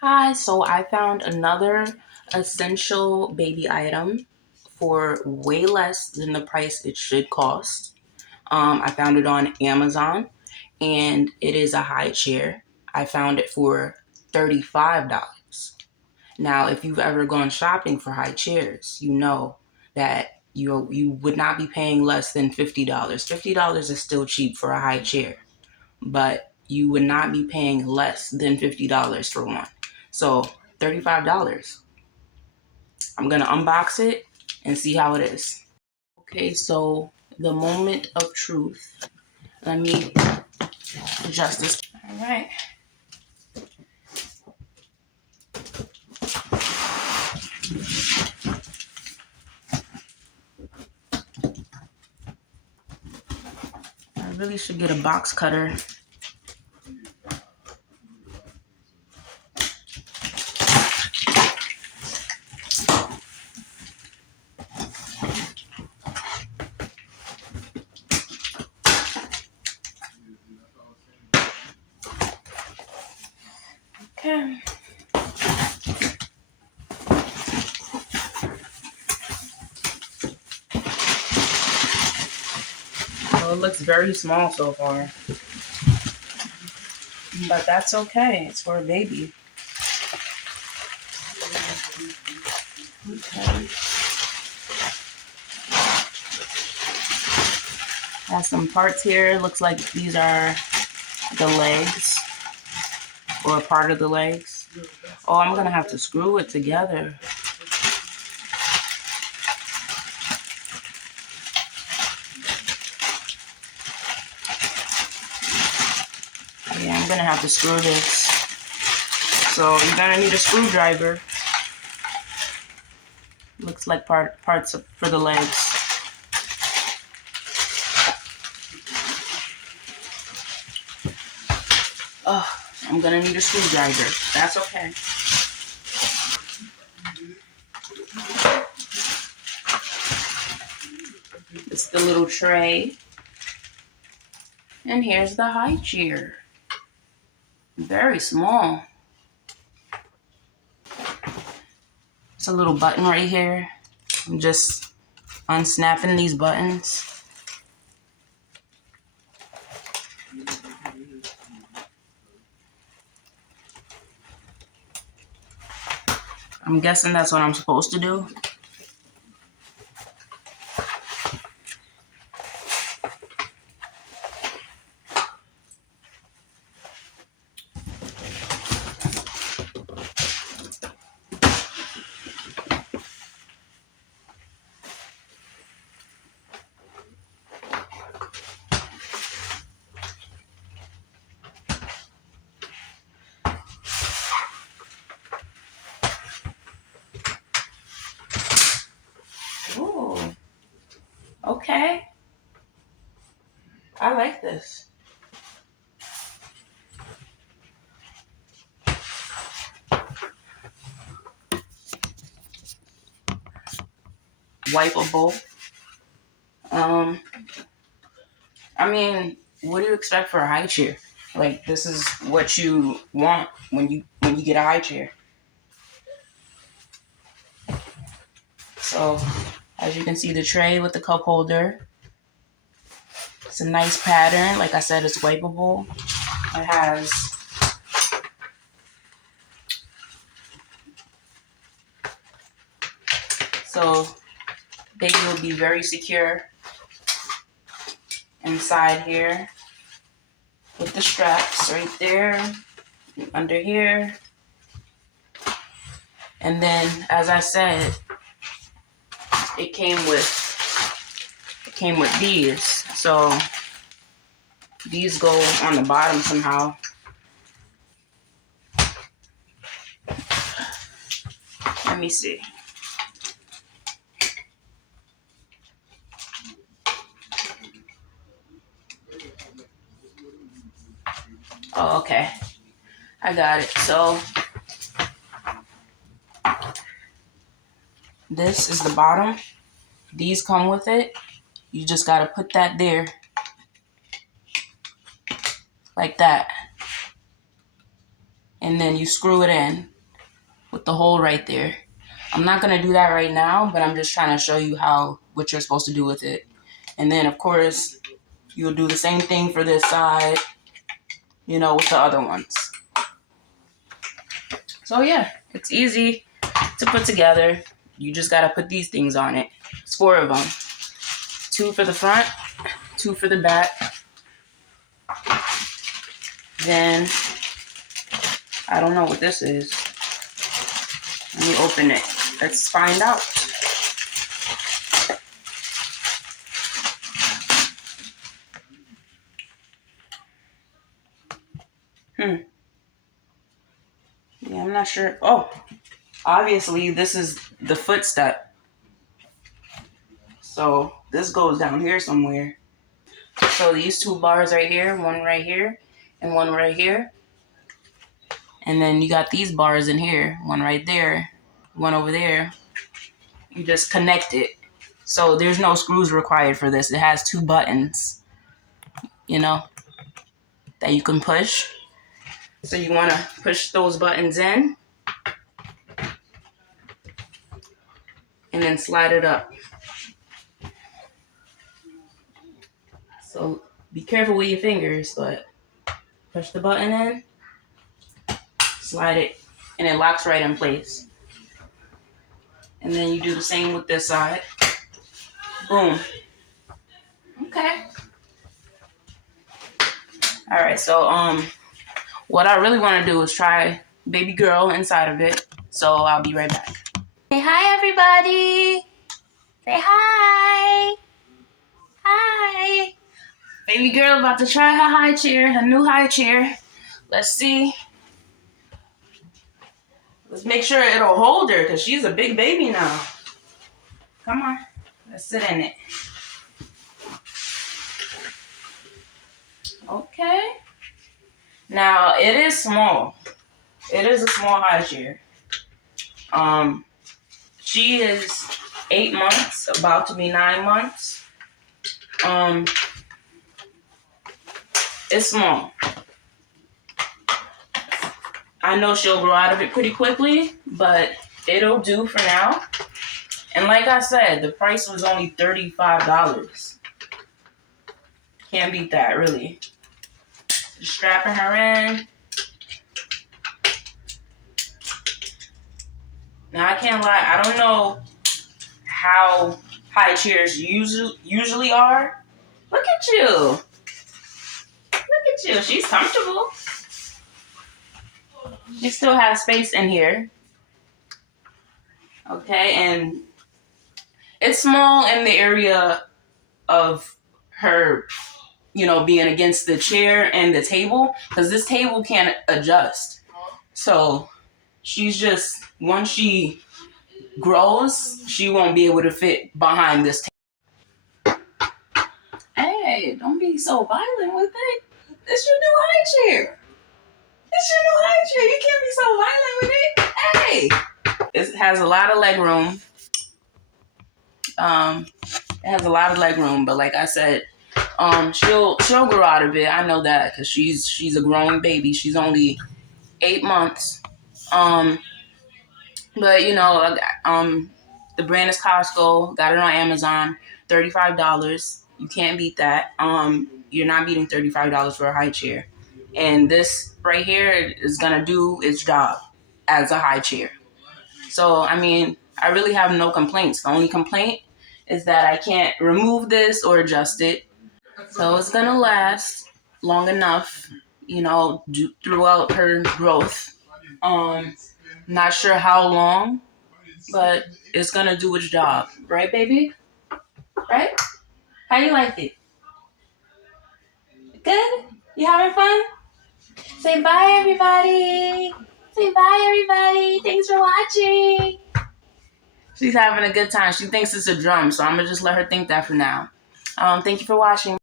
Hi, so I found another essential baby item for way less than the price it should cost. I found it on Amazon and it is a high chair. I found it for $35. Now, if you've ever gone shopping for high chairs, you know that you would not be paying less than $50. $50 is still cheap for a high chair, but you would not be paying less than $50 for one. So $35. I'm gonna unbox it and see how it is. Okay, so the moment of truth. Let me adjust this. All right. I really should get a box cutter. Okay. Well, it looks very small so far, but that's okay. It's for a baby. Okay. Has some parts here. Looks like these are the legs or a part of the legs. Oh, I'm gonna have to screw it together. Yeah, I'm gonna have to screw this. So you're gonna need a screwdriver. Looks like parts for the legs. Oh, I'm gonna need a screwdriver. That's okay. It's the little tray. And here's the high chair. Very small. It's a little button right here. I'm just unsnapping these buttons. I'm guessing that's what I'm supposed to do. Ooh, okay. I like this. Wipeable. Um, I mean, what do you expect for a high chair? Like, this is what you want when you get a high chair. So, as you can see, the tray with the cup holder. It's a nice pattern. Like I said, it's wipeable. It has so baby will be very secure inside here with the straps right there, under here. And then, as I said, it came with these. So these go on the bottom somehow. Let me see. Oh, okay. I got it. So this is the bottom. These come with it. You just got to put that there like that. and then you screw it in with the hole right there. I'm not going to do that right now, but I'm just trying to show you what you're supposed to do with it. And then, of course, you'll do the same thing for this side, with the other ones. So yeah, it's easy to put together. You just got to put these things on it. It's 4 of them. 2 for the front, 2 for the back. Then, I don't know what this is. Let me open it. Let's find out. Yeah, I'm not sure. Oh, obviously this is the footstep. So this goes down here somewhere. So these 2 bars right here, one right here, and one right here. And then you got these bars in here, one right there, one over there. You just connect it. So there's no screws required for this. It has 2 buttons, that you can push. So you want to push those buttons in and then slide it up. So be careful with your fingers, but push the button in, slide it, and it locks right in place. And then you do the same with this side. Boom. Okay. All right, so what I really want to do is try baby girl inside of it. So I'll be right back. Say hi, everybody. Say hi. Hi. Baby girl about to try her high chair, her new high chair. Let's see. Let's make sure it'll hold her because she's a big baby now. Come on. Let's sit in it. Okay. Now, it is small. It is a small high chair. She is 8 months, about to be 9 months. It's small. I know she'll grow out of it pretty quickly, but it'll do for now. And like I said, the price was only $35. Can't beat that, really. Just strapping her in. Now, I can't lie, I don't know how high chairs usually are. Look at you. Look at you. She's comfortable. She still has space in here. Okay, and it's small in the area of her, being against the chair and the table, because this table can't adjust. So she's just, once she grows, she won't be able to fit behind this table. Hey, don't be so violent with it. It's your new high chair. It's your new high chair. You can't be so violent with it. Hey. It has a lot of leg room. It has a lot of leg room, but like I said, she'll grow out of it. I know that because she's a growing baby. She's only 8 months. But the brand is Cosco. Got it on Amazon. $35. You can't beat that. You're not beating $35 for a high chair. And this right here is gonna do its job as a high chair. So I mean, I really have no complaints. The only complaint is that I can't remove this or adjust it. So it's gonna last long enough, throughout her growth. Not sure how long, but it's gonna do its job. Right, baby? Right? How you like it? Good? You having fun? Say bye, everybody. Say bye, everybody. Thanks for watching. She's having a good time. She thinks it's a drum, so I'm gonna just let her think that for now. Thank you for watching.